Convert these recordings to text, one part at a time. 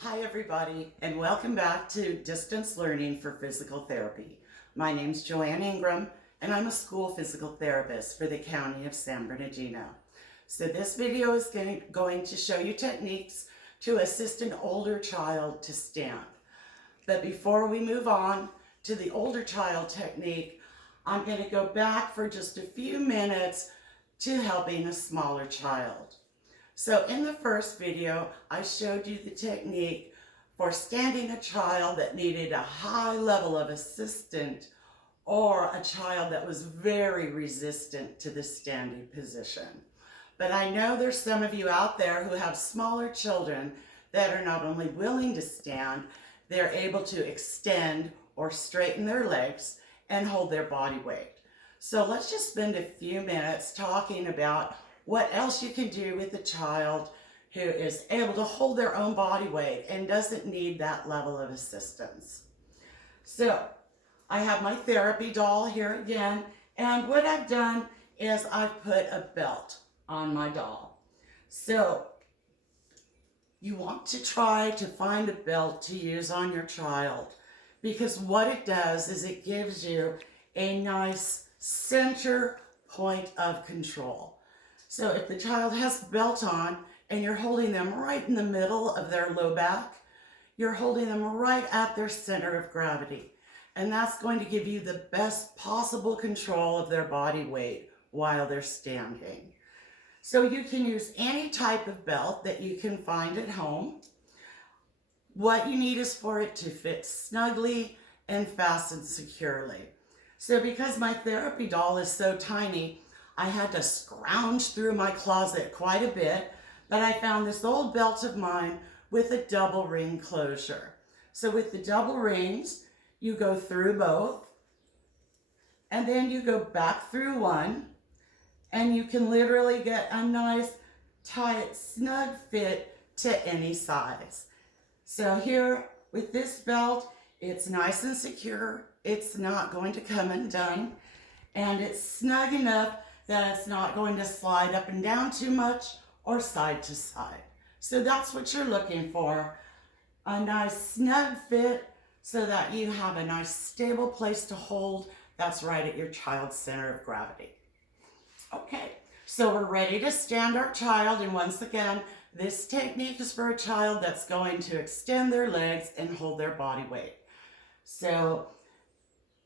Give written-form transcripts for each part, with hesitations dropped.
Hi everybody, and welcome back to Distance Learning for Physical Therapy. My name's Joanne Ingram, and I'm a school physical therapist for the County of San Bernardino. So this video is going to show you techniques to assist an older child to stand. But before we move on to the older child technique, I'm going to go back for just a few minutes to helping a smaller child. So in the first video, I showed you the technique for standing a child that needed a high level of assistance or a child that was very resistant to the standing position. But I know there's some of you out there who have smaller children that are not only willing to stand, they're able to extend or straighten their legs and hold their body weight. So let's just spend a few minutes talking about what else you can do with a child who is able to hold their own body weight and doesn't need that level of assistance. So I have my therapy doll here again, and what I've done is I've put a belt on my doll. So you want to try to find a belt to use on your child, because what it does is it gives you a nice center point of control. So if the child has a belt on and you're holding them right in the middle of their low back, you're holding them right at their center of gravity. And that's going to give you the best possible control of their body weight while they're standing. So you can use any type of belt that you can find at home. What you need is for it to fit snugly and fasten securely. So because my therapy doll is so tiny, I had to scrounge through my closet quite a bit, but I found this old belt of mine with a double ring closure. So with the double rings, you go through both, and then you go back through one, and you can literally get a nice, tight, snug fit to any size. So here with this belt, it's nice and secure. It's not going to come undone, and it's snug enough that it's not going to slide up and down too much or side to side. So that's what you're looking for, a nice snug fit so that you have a nice stable place to hold that's right at your child's center of gravity. Okay, so we're ready to stand our child, and once again, this technique is for a child that's going to extend their legs and hold their body weight. So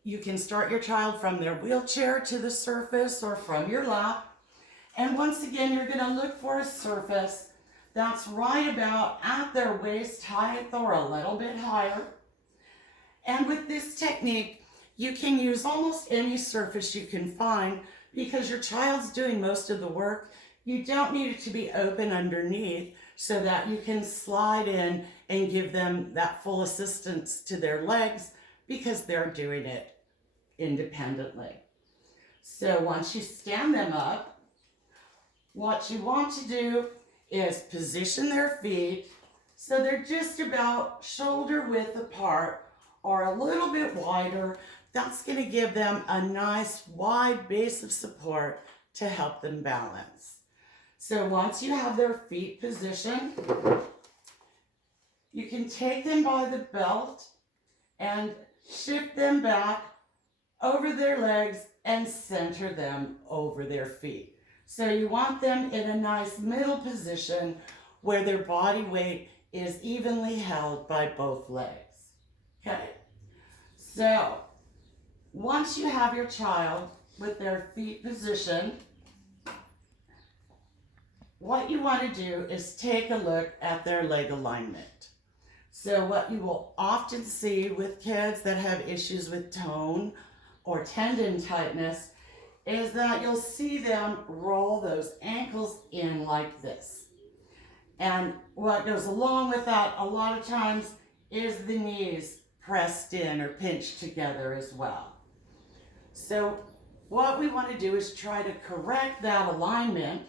you can start your child from their wheelchair to the surface or from your lap. And once again, you're going to look for a surface that's right about at their waist height or a little bit higher. And with this technique, you can use almost any surface you can find because your child's doing most of the work. You don't need it to be open underneath so that you can slide in and give them that full assistance to their legs because they're doing it independently. So once you stand them up, what you want to do is position their feet so they're just about shoulder width apart or a little bit wider. That's going to give them a nice wide base of support to help them balance. So once you have their feet positioned, you can take them by the belt and shift them back over their legs and center them over their feet. So you want them in a nice middle position where their body weight is evenly held by both legs. Okay, so once you have your child with their feet positioned, what you want to do is take a look at their leg alignment. So what you will often see with kids that have issues with tone or tendon tightness is that you'll see them roll those ankles in like this. And what goes along with that a lot of times is the knees pressed in or pinched together as well. So what we want to do is try to correct that alignment,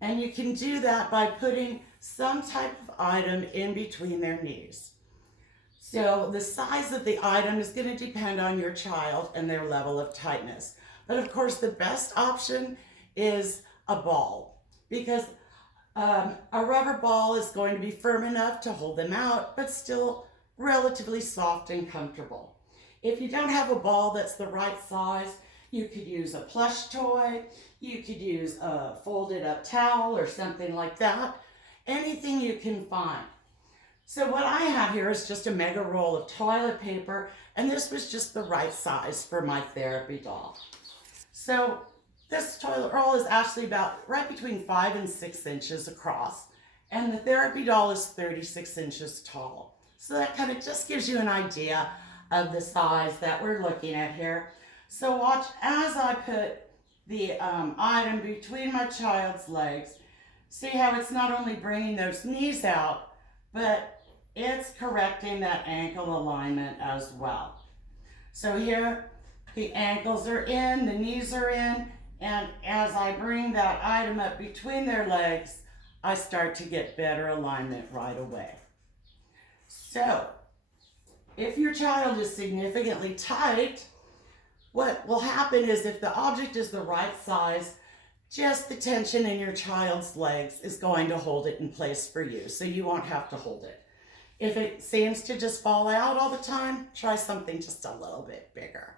and you can do that by putting some type of item in between their knees. So the size of the item is going to depend on your child and their level of tightness. But of course, the best option is a ball, because A rubber ball is going to be firm enough to hold them out, but still relatively soft and comfortable. If you don't have a ball that's the right size, you could use a plush toy, you could use a folded up towel or something like that. Anything you can find. So what I have here is just a mega roll of toilet paper, and this was just the right size for my therapy doll. So this toilet roll is actually about right between 5 and 6 inches across, and the therapy doll is 36 inches tall. So that kind of just gives you an idea of the size that we're looking at here. So watch as I put the item between my child's legs. See how it's not only bringing those knees out, but it's correcting that ankle alignment as well. So here, the ankles are in, the knees are in, and as I bring that item up between their legs, I start to get better alignment right away. So, if your child is significantly tight, what will happen is if the object is the right size, just the tension in your child's legs is going to hold it in place for you, so you won't have to hold it. If it seems to just fall out all the time, try something just a little bit bigger.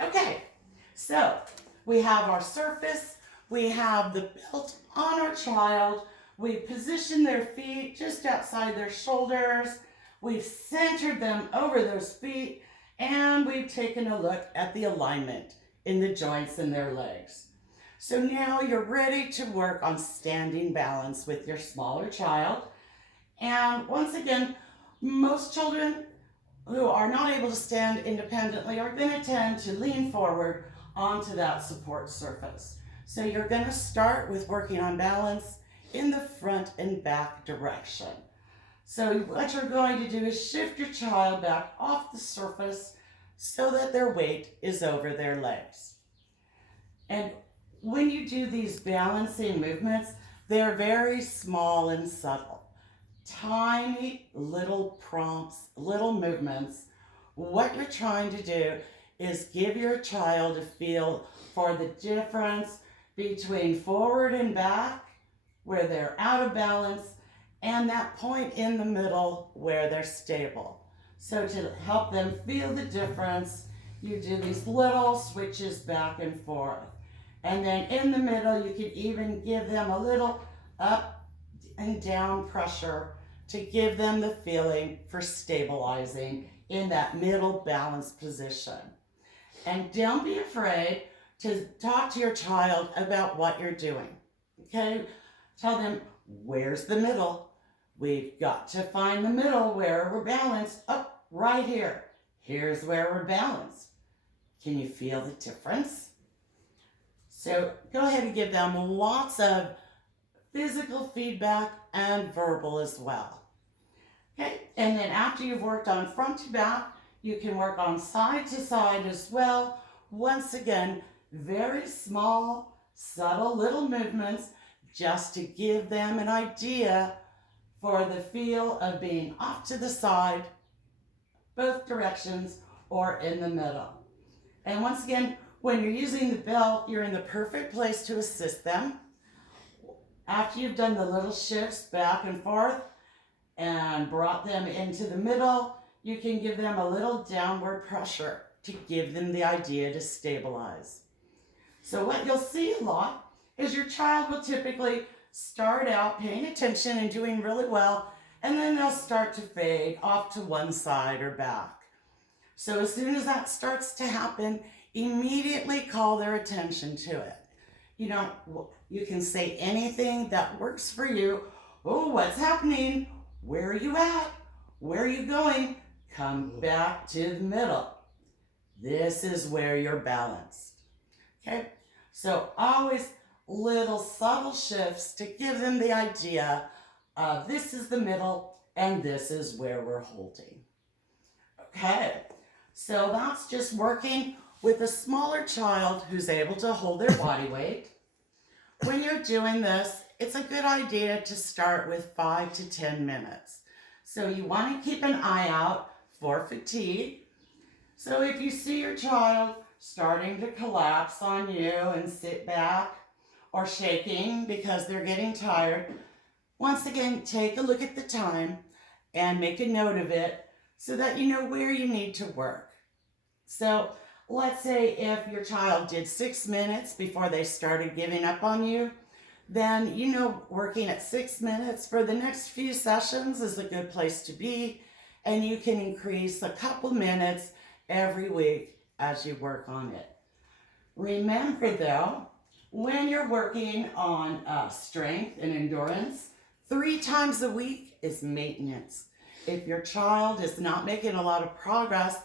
Okay, so we have our surface, we have the belt on our child, we position their feet just outside their shoulders, we've centered them over those feet, and we've taken a look at the alignment in the joints in their legs. So now you're ready to work on standing balance with your smaller child. And once again, most children who are not able to stand independently are going to tend to lean forward onto that support surface. So you're going to start with working on balance in the front and back direction. So what you're going to do is shift your child back off the surface so that their weight is over their legs. And when you do these balancing movements, they're very small and subtle. Tiny little prompts, little movements. What you're trying to do is give your child a feel for the difference between forward and back, where they're out of balance, and that point in the middle where they're stable. So to help them feel the difference, you do these little switches back and forth. And then in the middle, you can even give them a little up and down pressure to give them the feeling for stabilizing in that middle balanced position. And don't be afraid to talk to your child about what you're doing. Okay? Tell them, where's the middle? We've got to find the middle where we're balanced. Oh, right here. Here's where we're balanced. Can you feel the difference? So go ahead and give them lots of physical feedback and verbal as well. Okay, and then after you've worked on front to back, you can work on side to side as well. Once again, very small, subtle little movements just to give them an idea for the feel of being off to the side, both directions, or in the middle. And once again, when you're using the belt, you're in the perfect place to assist them. After you've done the little shifts back and forth and brought them into the middle, you can give them a little downward pressure to give them the idea to stabilize. So what you'll see a lot is your child will typically start out paying attention and doing really well, and then they'll start to fade off to one side or back. So as soon as that starts to happen, immediately call their attention to it. You can say anything that works for you. Oh, what's happening? Where are you at? Where are you going? Come back to the middle. This is where you're balanced. Okay? So always little subtle shifts to give them the idea of this is the middle and this is where we're holding. Okay? So that's just working with a smaller child who's able to hold their body weight. When you're doing this, it's a good idea to start with 5 to 10 minutes. So you want to keep an eye out for fatigue. So if you see your child starting to collapse on you and sit back or shaking because they're getting tired, Once again, take a look at the time and make a note of it so that you know where you need to work. So let's say if your child did 6 minutes before they started giving up on you, then you know working at 6 minutes for the next few sessions is a good place to be, and you can increase a couple minutes every week as you work on it. Remember though, when you're working on strength and endurance, 3 times a week is maintenance. If your child is not making a lot of progress,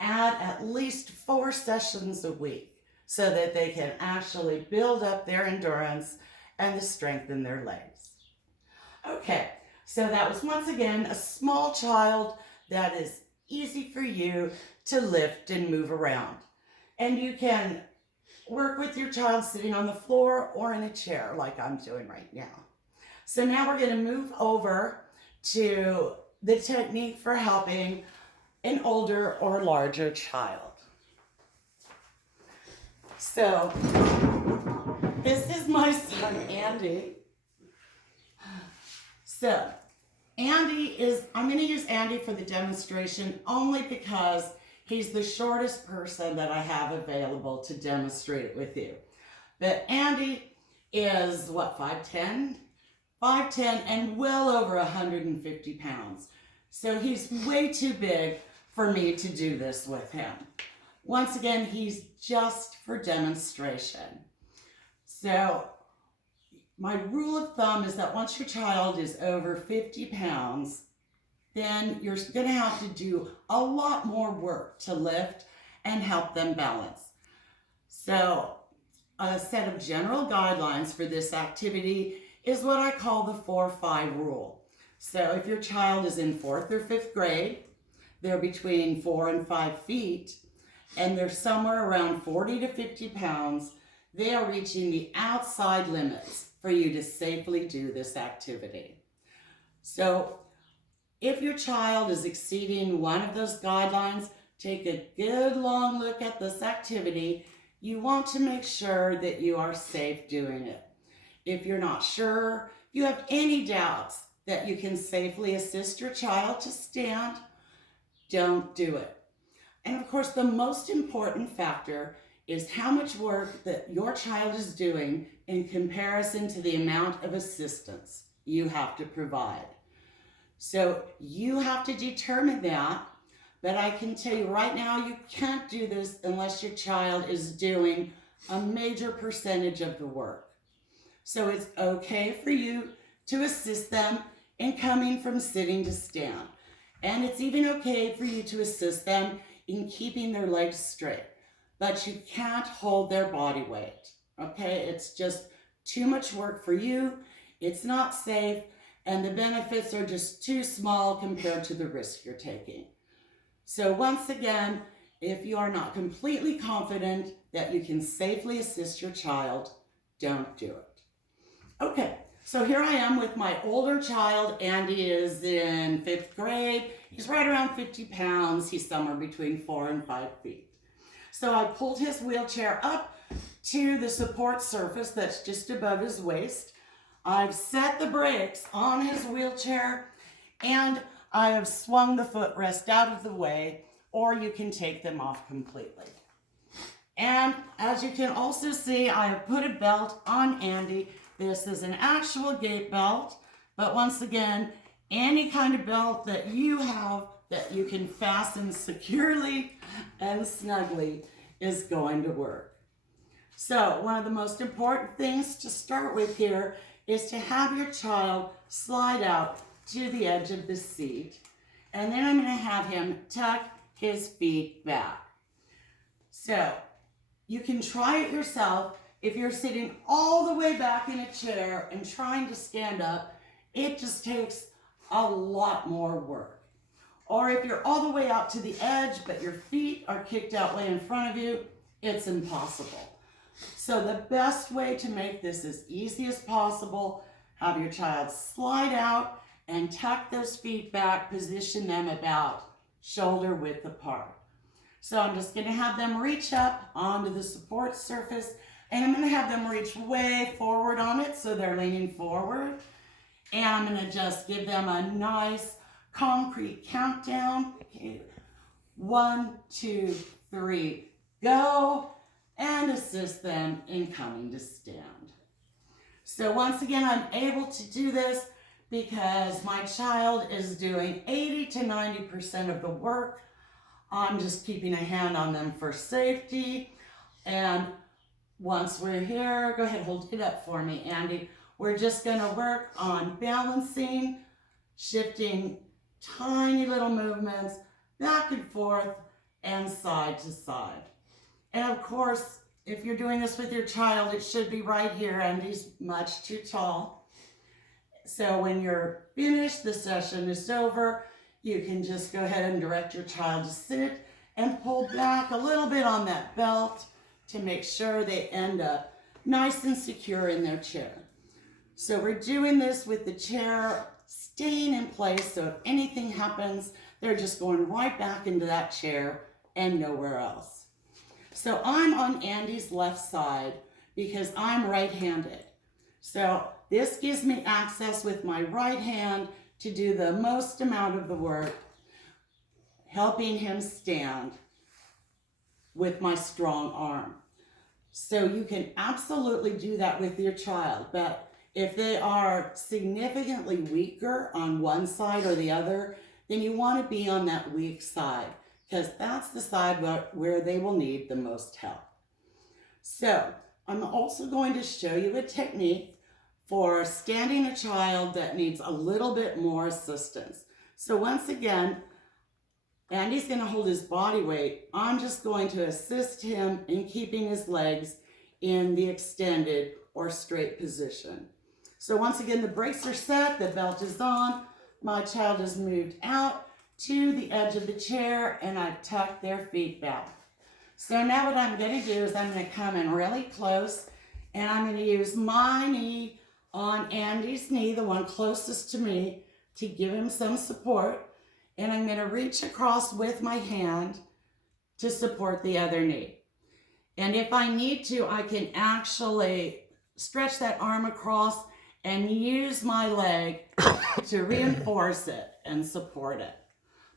add at least 4 sessions a week so that they can actually build up their endurance and the strength in their legs. Okay, so that was once again a small child that is easy for you to lift and move around. And you can work with your child sitting on the floor or in a chair like I'm doing right now. So now we're going to move over to the technique for helping an older or larger child. So this is my son, Andy. So I'm going to use Andy for the demonstration only because he's the shortest person that I have available to demonstrate it with you. But Andy is, 5'10"? 5'10" and well over 150 pounds. So he's way too big for me to do this with him. Once again, he's just for demonstration. So my rule of thumb is that once your child is over 50 pounds, then you're going to have to do a lot more work to lift and help them balance. So a set of general guidelines for this activity is what I call the 4-5 rule. So if your child is in 4th or 5th grade, they're between 4 and 5 feet, and they're somewhere around 40 to 50 pounds, they are reaching the outside limits for you to safely do this activity. So if your child is exceeding one of those guidelines, take a good long look at this activity. You want to make sure that you are safe doing it. If you're not sure, if you have any doubts that you can safely assist your child to stand, don't do it. And of course, the most important factor is how much work that your child is doing in comparison to the amount of assistance you have to provide. So you have to determine that, but I can tell you right now, you can't do this unless your child is doing a major percentage of the work. So it's okay for you to assist them in coming from sitting to stand. And it's even okay for you to assist them in keeping their legs straight. But you can't hold their body weight, okay? It's just too much work for you. It's not safe, and the benefits are just too small compared to the risk you're taking. So once again, if you are not completely confident that you can safely assist your child, don't do it. Okay, so here I am with my older child. Andy is in 5th grade. He's right around 50 pounds. He's somewhere between 4 and 5 feet. So I pulled his wheelchair up to the support surface that's just above his waist. I've set the brakes on his wheelchair, and I have swung the footrest out of the way, or you can take them off completely. And as you can also see, I have put a belt on Andy. This is an actual gait belt, but once again, any kind of belt that you have that you can fasten securely and snugly is going to work. So one of the most important things to start with here is to have your child slide out to the edge of the seat, and then I'm going to have him tuck his feet back. So you can try it yourself. If you're sitting all the way back in a chair and trying to stand up, it just takes a lot more work. Or if you're all the way out to the edge, but your feet are kicked out way in front of you, it's impossible. So the best way to make this as easy as possible, have your child slide out and tuck those feet back, position them about shoulder width apart. So I'm just going to have them reach up onto the support surface, and I'm going to have them reach way forward on it so they're leaning forward. And I'm going to just give them a nice concrete countdown. Okay. 1, 2, 3, go, and assist them in coming to stand. So once again, I'm able to do this because my child is doing 80 to 90% of the work. I'm just keeping a hand on them for safety. And once we're here, go ahead, hold it up for me, Andy. We're just gonna work on balancing, shifting tiny little movements back and forth and side to side. And of course, if you're doing this with your child, it should be right here. Andy's much too tall. So when you're finished, the session is over, you can just go ahead and direct your child to sit and pull back a little bit on that belt to make sure they end up nice and secure in their chair. So we're doing this with the chair staying in place, so if anything happens, they're just going right back into that chair and nowhere else. So I'm on Andy's left side because I'm right-handed. So this gives me access with my right hand to do the most amount of the work, helping him stand with my strong arm. So you can absolutely do that with your child, but if they are significantly weaker on one side or the other, then you want to be on that weak side because that's the side where they will need the most help. So I'm also going to show you a technique for standing a child that needs a little bit more assistance. So once again, Andy's going to hold his body weight. I'm just going to assist him in keeping his legs in the extended or straight position. So once again, the brakes are set, the belt is on, my child has moved out to the edge of the chair and I've tucked their feet back. So now what I'm going to do is I'm going to come in really close and I'm going to use my knee on Andy's knee, the one closest to me, to give him some support. And I'm going to reach across with my hand to support the other knee. And if I need to, I can actually stretch that arm across and use my leg to reinforce it and support it.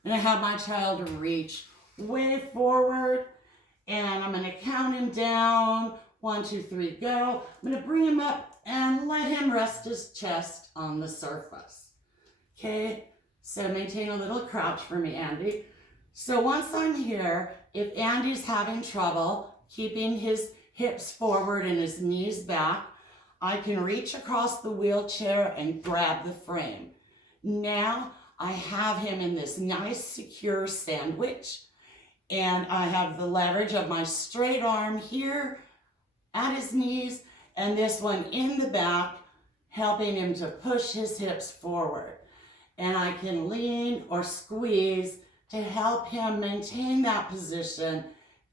I'm going to have my child reach way forward, and I'm going to count him down. 1, 2, 3, go. I'm going to bring him up and let him rest his chest on the surface. Okay, so maintain a little crouch for me, Andy. So once I'm here, if Andy's having trouble keeping his hips forward and his knees back, I can reach across the wheelchair and grab the frame. Now I have him in this nice secure sandwich, and I have the leverage of my straight arm here at his knees and this one in the back, helping him to push his hips forward. And I can lean or squeeze to help him maintain that position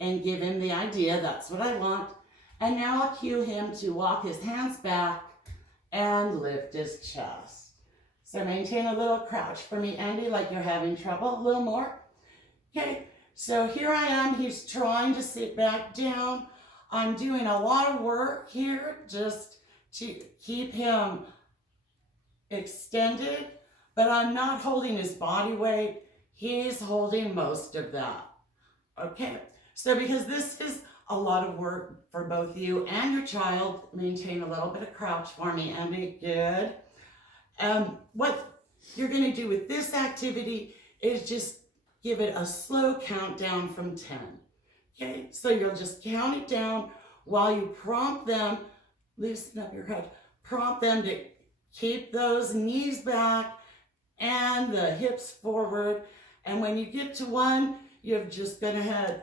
and give him the idea that's what I want. And now I'll cue him to walk his hands back and lift his chest. So maintain a little crouch for me, Andy, like you're having trouble. A little more. Okay, so here I am. He's trying to sit back down. I'm doing a lot of work here just to keep him extended, but I'm not holding his body weight. He's holding most of that. Okay, so because this is a lot of work for both you and your child, maintain a little bit of crouch for me, Andy. Good. What you're going to do with this activity is just give it a slow countdown from 10. Okay, so you'll just count it down while you prompt them, loosen up your head, prompt them to keep those knees back and the hips forward. And when you get to 1, you're just going to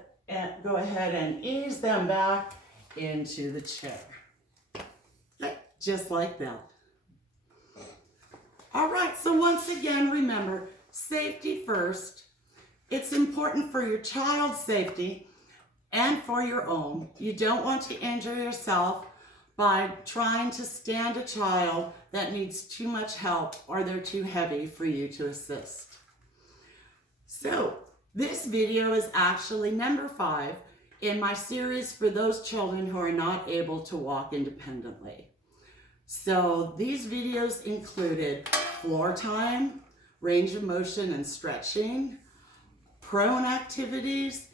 go ahead and ease them back into the chair. Okay, just like that. All right, so once again, remember, safety first. It's important for your child's safety and for your own. You don't want to injure yourself by trying to stand a child that needs too much help or they're too heavy for you to assist. So this video is actually number 5 in my series for those children who are not able to walk independently. So these videos included floor time, range of motion and stretching, prone activities,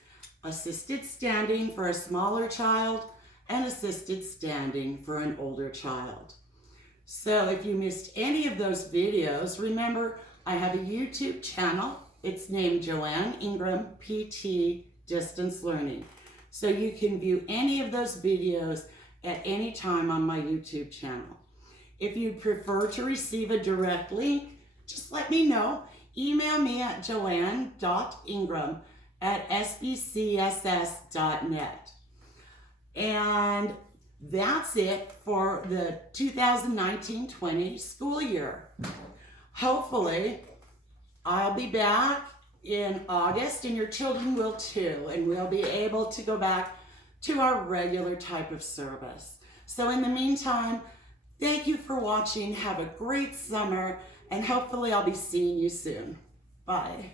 assisted standing for a smaller child, and assisted standing for an older child. So if you missed any of those videos, remember I have a YouTube channel. It's named Joanne Ingram PT Distance Learning. So you can view any of those videos at any time on my YouTube channel. If you'd prefer to receive a direct link, just let me know. Email me at joanne.ingram@sbcss.net. And that's it for the 2019-20 school year. Hopefully, I'll be back in August and your children will too, and we'll be able to go back to our regular type of service. So in the meantime, thank you for watching. Have a great summer, and hopefully I'll be seeing you soon. Bye.